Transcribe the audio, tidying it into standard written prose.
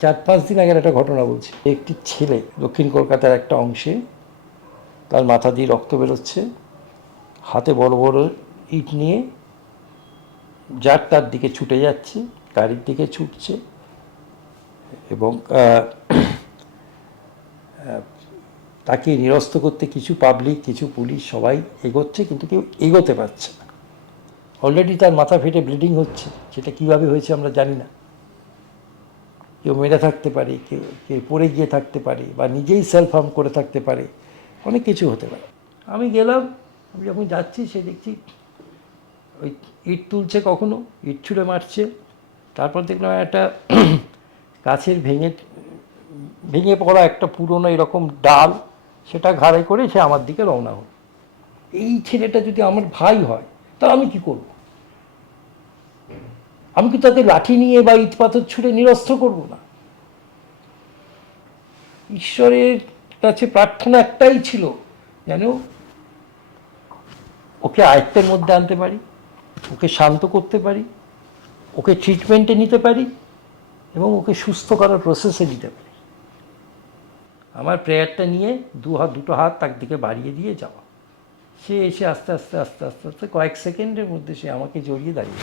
4-5 দিন আগের একটা ঘটনা বলছি। একটি ছেলে দক্ষিণ কলকাতার একটা অংশে, তার মাথা দিয়ে রক্ত বেরোচ্ছে, হাতে বড় বড় ইট নিয়ে যার তার দিকে ছুটে যাচ্ছে, গাড়ির দিকে ছুটছে এবং তাকে নিরস্ত করতে কিছু পাবলিক, কিছু পুলিশ সবাই এগোচ্ছে, কিন্তু কেউ এগোতে পারছে না। অলরেডি তার মাথা ফেটে ব্লিডিং হচ্ছে, সেটা কীভাবে হয়েছে আমরা জানি না। কেউ মেরে থাকতে পারে, কেউ পড়ে গিয়ে থাকতে পারে, বা নিজেই সেলফ হার্ম করে থাকতে পারে, অনেক কিছু হতে পারে। আমি গেলাম, আমি যখন যাচ্ছি সে দেখছি ওই ইট তুলছে, কখনো ইট ছুঁড়ে মারছে, তারপর দেখলাম একটা গাছের ভেঙে পড়া একটা পুরনো এরকম ডাল, সেটা ঘাড়ে করে সে আমার দিকে রওনা হল। এই ছেলেটা যদি আমার ভাই হয় তাহলে আমি কি করব? আমি কি তাকে লাঠি নিয়ে বা ইট পাথর ছুঁড়ে নিরস্ত্র করবো না? ঈশ্বরের কাছে প্রার্থনা একটাই ছিল, যেন ওকে আয়ত্তের মধ্যে আনতে পারি, ওকে শান্ত করতে পারি, ওকে ট্রিটমেন্টে নিতে পারি এবং ওকে সুস্থ করার প্রসেসে নিতে পারি। আমার প্রেয়ারটা নিয়ে দুটো হাত তার দিকে বাড়িয়ে দিয়ে যাওয়া। সে এসে আস্তে আস্তে আস্তে আস্তে আস্তে কয়েক সেকেন্ডের মধ্যে সে আমাকে জড়িয়ে দাঁড়িয়ে।